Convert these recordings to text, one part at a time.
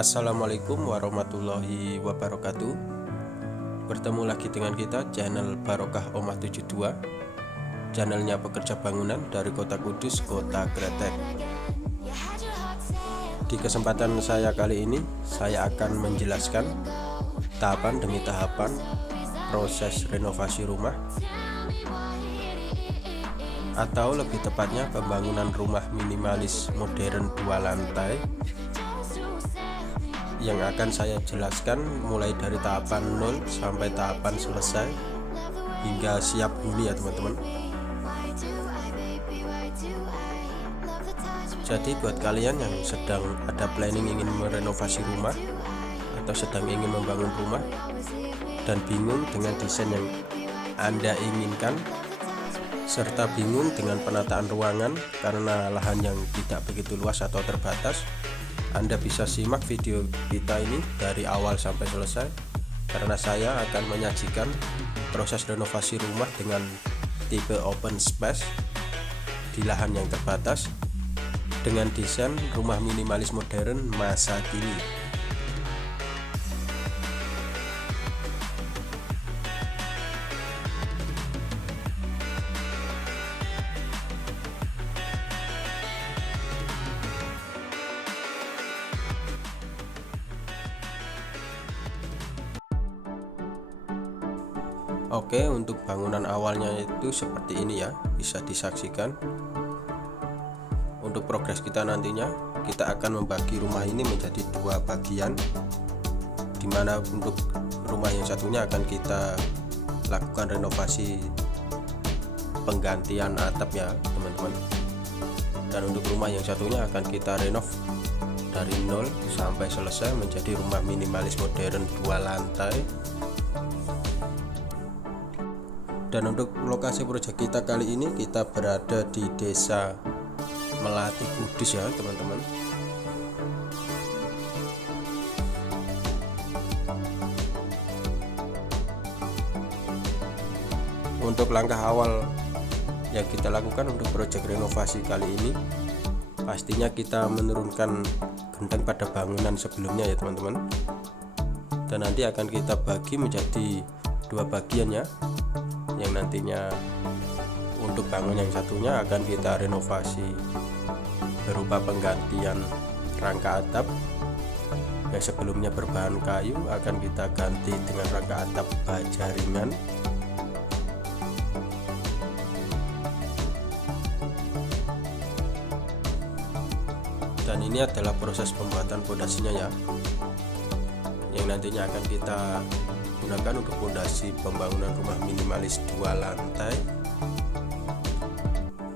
Assalamualaikum warahmatullahi wabarakatuh. Bertemu lagi dengan kita, channel Barokah Omah 72, channelnya pekerja bangunan dari Kota Kudus, Kota Kretek. Di kesempatan saya kali ini, saya akan menjelaskan tahapan demi tahapan proses renovasi rumah, atau lebih tepatnya pembangunan rumah minimalis modern 2 lantai, yang akan saya jelaskan mulai dari tahapan 0 sampai tahapan selesai hingga siap huni ya teman-teman. Jadi buat kalian yang sedang ada planning ingin merenovasi rumah atau sedang ingin membangun rumah dan bingung dengan desain yang Anda inginkan, serta bingung dengan penataan ruangan karena lahan yang tidak begitu luas atau terbatas, Anda bisa simak video kita ini dari awal sampai selesai, karena saya akan menyajikan proses renovasi rumah dengan tipe open space di lahan yang terbatas dengan desain rumah minimalis modern masa kini. Oke, untuk bangunan awalnya itu seperti ini ya, bisa disaksikan. Untuk progres kita nantinya, kita akan membagi rumah ini menjadi 2 bagian, dimana untuk rumah yang satunya akan kita lakukan renovasi penggantian atap ya teman-teman, dan untuk rumah yang satunya akan kita renov dari 0 sampai selesai menjadi rumah minimalis modern 2 lantai. Dan untuk lokasi proyek kita kali ini, kita berada di Desa Melati Kudus ya teman-teman. Untuk langkah awal yang kita lakukan untuk proyek renovasi kali ini, pastinya kita menurunkan genteng pada bangunan sebelumnya ya teman-teman. Dan nanti akan kita bagi menjadi 2 bagian ya, yang nantinya untuk bangunan yang satunya akan kita renovasi berupa penggantian rangka atap yang sebelumnya berbahan kayu, akan kita ganti dengan rangka atap baja ringan. Dan ini adalah proses pembuatan pondasinya ya, yang nantinya akan kita gunakan untuk pondasi pembangunan rumah minimalis 2 lantai.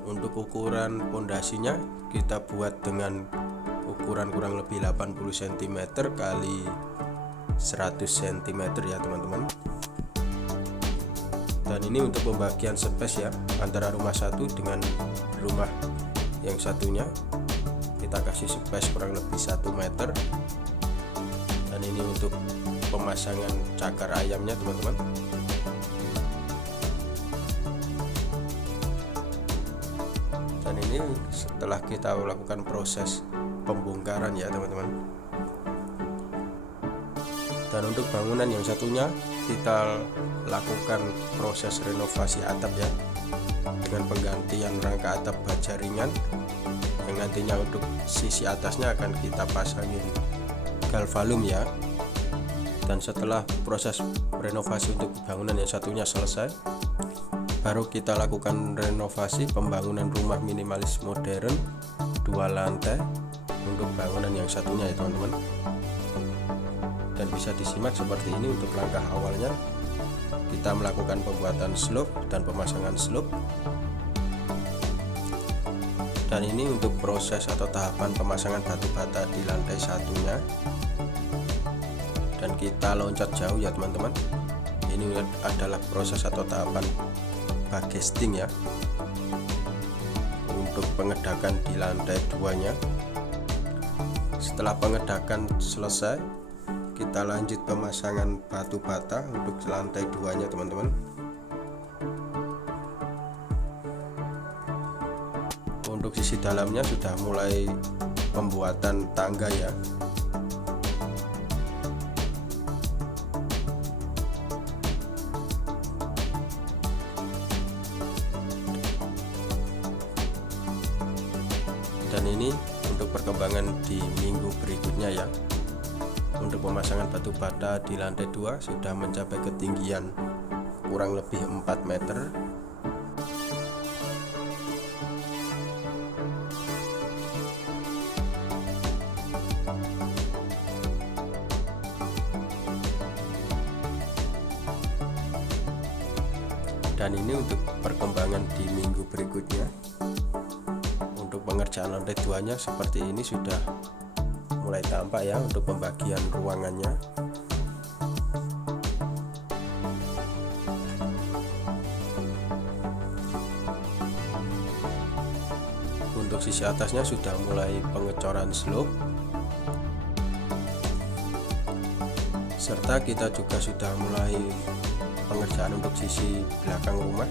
Untuk ukuran pondasinya kita buat dengan ukuran kurang lebih 80 cm kali 100 cm ya teman-teman. Dan ini untuk pembagian space ya, antara rumah satu dengan rumah yang satunya kita kasih space kurang lebih 1 meter. Dan ini untuk pemasangan cakar ayamnya teman-teman. Dan ini setelah kita melakukan proses pembongkaran ya teman-teman. Dan untuk bangunan yang satunya kita lakukan proses renovasi atap ya, dengan penggantian rangka atap baja ringan, yang nantinya untuk sisi atasnya akan kita pasangin galvalum ya. Dan setelah proses renovasi untuk bangunan yang satunya selesai, baru kita lakukan renovasi pembangunan rumah minimalis modern 2 lantai untuk bangunan yang satunya ya teman-teman. Dan bisa disimak seperti ini untuk langkah awalnya. Kita melakukan pembuatan slope dan pemasangan slope. Dan ini untuk proses atau tahapan pemasangan batu bata di lantai satunya. Dan kita loncat jauh ya teman-teman. Ini adalah proses atau tahapan bagesting ya, untuk pengedakan di lantai 2-nya. Setelah pengedakan selesai, kita lanjut pemasangan batu bata untuk lantai 2-nya teman-teman. Untuk sisi dalamnya sudah mulai pembuatan tangga ya. Dan ini untuk perkembangan di minggu berikutnya ya. Untuk pemasangan batu bata di lantai 2 sudah mencapai ketinggian kurang lebih 4 meter. Dan ini untuk perkembangan di minggu berikutnya. Untuk pengerjaan lantai 2-nya seperti ini sudah mulai tampak ya untuk pembagian ruangannya. Untuk sisi atasnya sudah mulai pengecoran slope, serta kita juga sudah mulai pengerjaan untuk sisi belakang rumah.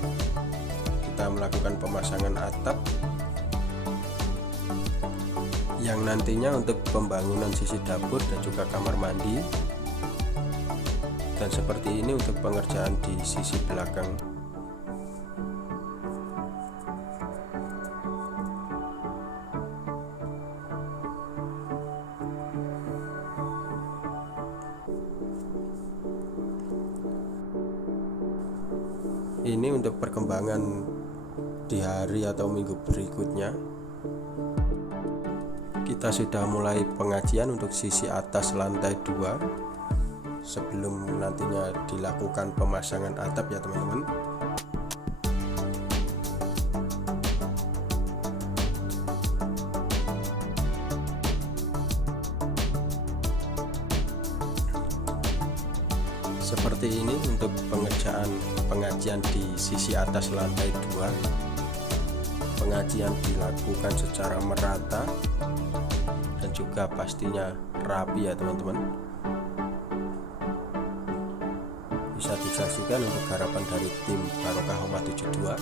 Kita melakukan pemasangan atap yang nantinya untuk pembangunan sisi dapur dan juga kamar mandi. Dan seperti ini untuk pengerjaan di sisi belakang. Ini untuk perkembangan di hari atau minggu berikutnya. Kita sudah mulai pengajian untuk sisi atas lantai 2 sebelum nantinya dilakukan pemasangan atap ya teman-teman. Seperti ini untuk pengajian di sisi atas lantai 2. Pengajian dilakukan secara merata dan juga pastinya rapi ya teman-teman. Bisa disaksikan untuk harapan dari tim Barokah Homa 72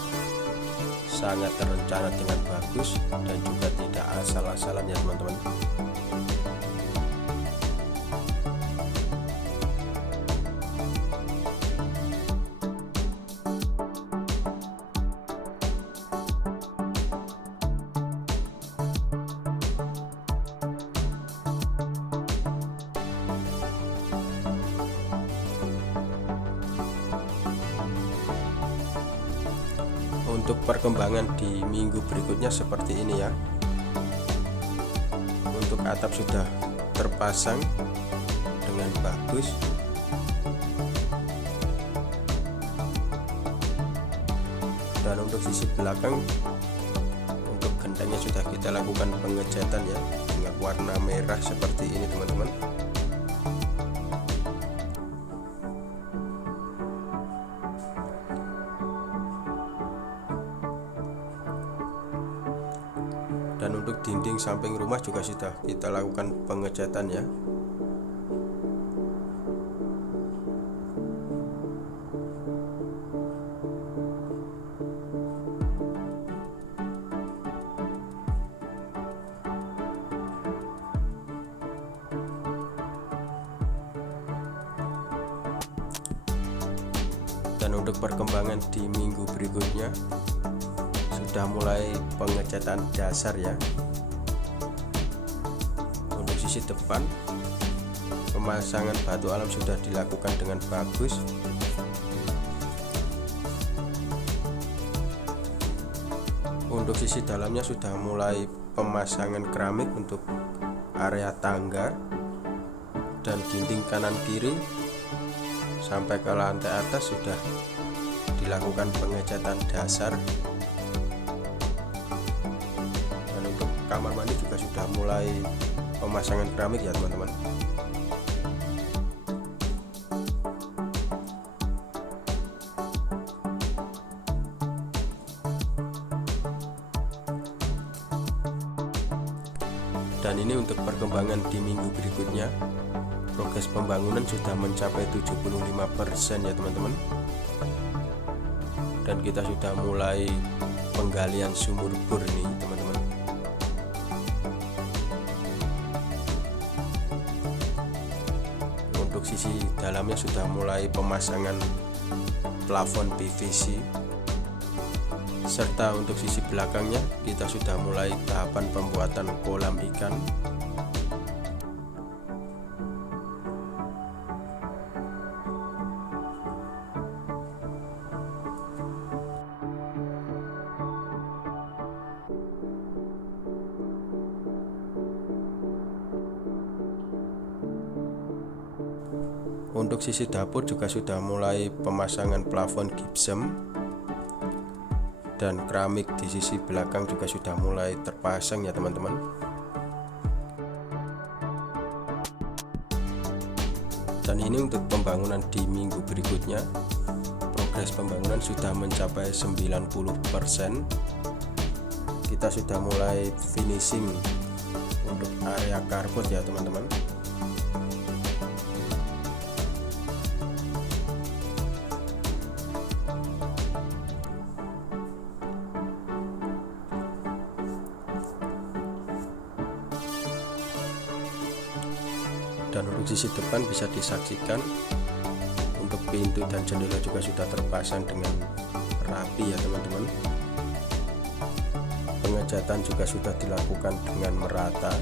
sangat terencana dengan bagus dan juga tidak asal-asalan ya teman-teman. Untuk perkembangan di minggu berikutnya seperti ini ya. Untuk atap sudah terpasang dengan bagus. Dan untuk sisi belakang, untuk gentengnya sudah kita lakukan pengecatan ya dengan warna merah seperti ini teman-teman. Dan untuk dinding samping rumah juga sudah kita lakukan pengecatan ya. Dan untuk perkembangan di minggu berikutnya sudah mulai pengecatan dasar ya. Untuk sisi depan, pemasangan batu alam sudah dilakukan dengan bagus. Untuk sisi dalamnya sudah mulai pemasangan keramik untuk area tangga dan dinding kanan kiri sampai ke lantai atas sudah dilakukan pengecatan dasar. Kamar mandi juga sudah mulai pemasangan keramik ya teman-teman. Dan ini untuk perkembangan di minggu berikutnya. Progres pembangunan sudah mencapai 75% ya teman-teman. Dan kita sudah mulai penggalian sumur bor nih teman-teman. Untuk sisi dalamnya sudah mulai pemasangan plafon PVC serta untuk sisi belakangnya kita sudah mulai tahapan pembuatan kolam ikan. Untuk sisi dapur juga sudah mulai pemasangan plafon gypsum, dan keramik di sisi belakang juga sudah mulai terpasang ya teman-teman. Dan ini untuk pembangunan di minggu berikutnya. Progres pembangunan sudah mencapai 90%. Kita sudah mulai finishing untuk area carport ya teman-teman. Dan untuk sisi depan bisa disaksikan untuk pintu dan jendela juga sudah terpasang dengan rapi ya teman-teman. Pengecatan juga sudah dilakukan dengan merata.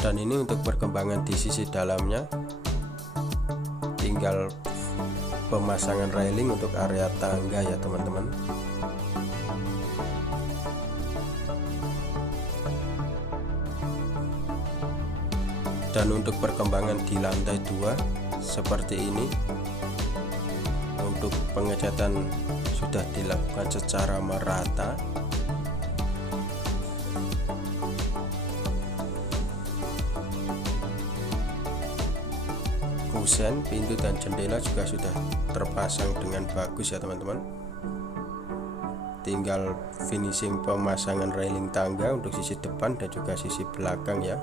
Dan ini untuk perkembangan di sisi dalamnya, tinggal pemasangan railing untuk area tangga ya teman-teman. Dan untuk perkembangan di lantai 2 seperti ini, untuk pengecatan sudah dilakukan secara merata. Kusen, pintu dan jendela juga sudah terpasang dengan bagus ya teman-teman. Tinggal finishing pemasangan railing tangga untuk sisi depan dan juga sisi belakang ya.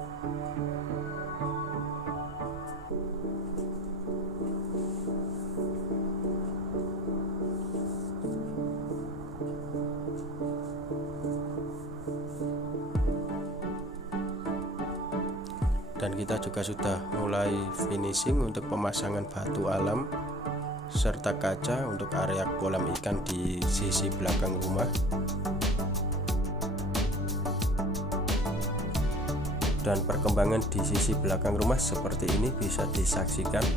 Dan kita juga sudah mulai finishing untuk pemasangan batu alam serta kaca untuk area kolam ikan di sisi belakang rumah. Dan perkembangan di sisi belakang rumah seperti ini bisa disaksikan.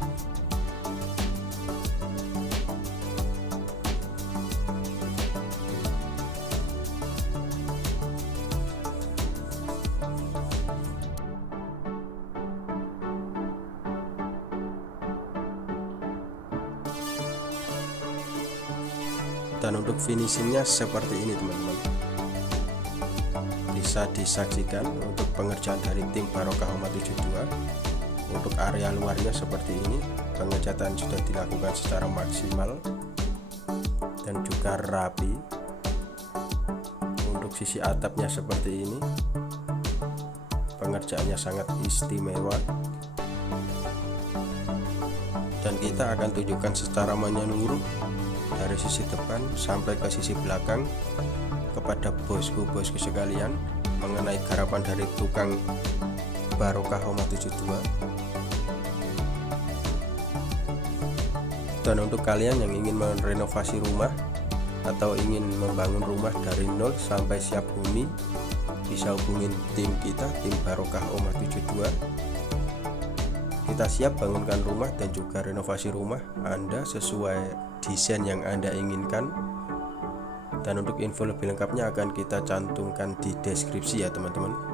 Dan untuk finishingnya seperti ini teman-teman, bisa disaksikan untuk pengerjaan dari tim Barokah Homa 72. Untuk area luarnya seperti ini, pengecatan sudah dilakukan secara maksimal dan juga rapi. Untuk sisi atapnya seperti ini, pengerjaannya sangat istimewa. Dan kita akan tunjukkan secara menyeluruh dari sisi depan sampai ke sisi belakang kepada bosku sekalian mengenai garapan dari tukang Barokah Homa 72. Dan untuk kalian yang ingin merenovasi rumah atau ingin membangun rumah dari nol sampai siap huni, bisa hubungin tim kita, tim Barokah Homa 72. Kita siap bangunkan rumah dan juga renovasi rumah Anda sesuai desain yang Anda inginkan. Dan untuk info lebih lengkapnya akan kita cantumkan di deskripsi ya teman-teman.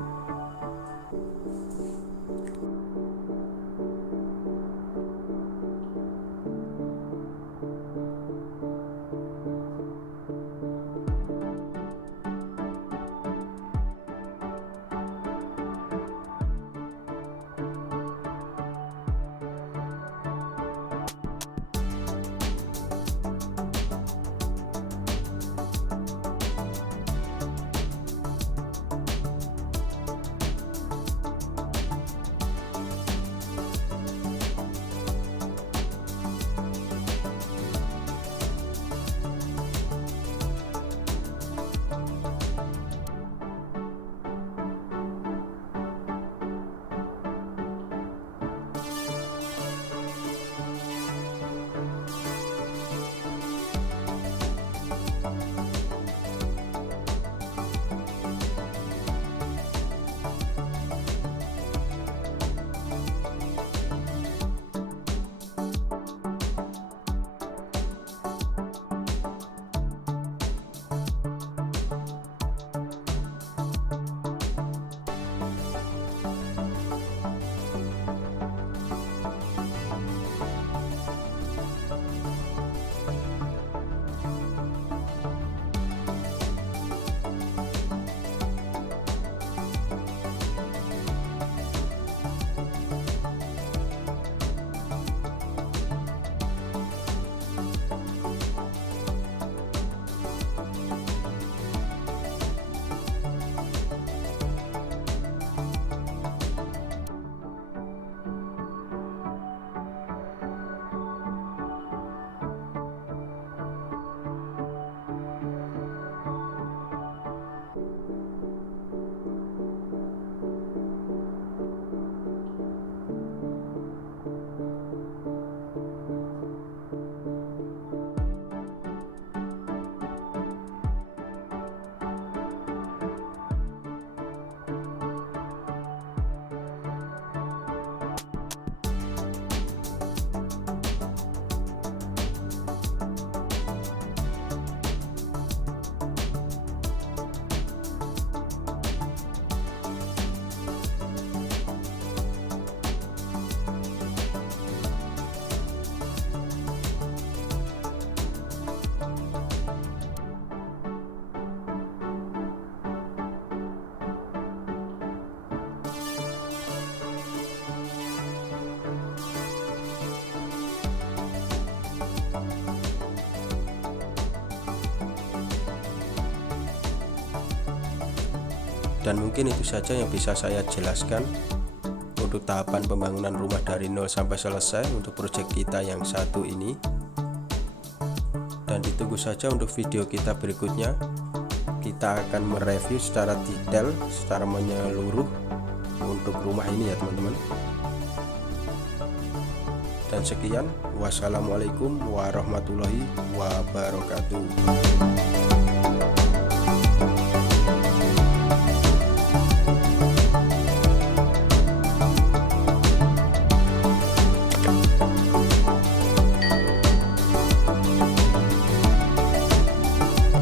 Dan mungkin itu saja yang bisa saya jelaskan untuk tahapan pembangunan rumah dari nol sampai selesai untuk proyek kita yang satu ini. Dan ditunggu saja untuk video kita berikutnya. Kita akan mereview secara detail, secara menyeluruh untuk rumah ini ya teman-teman. Dan sekian, wassalamualaikum warahmatullahi wabarakatuh.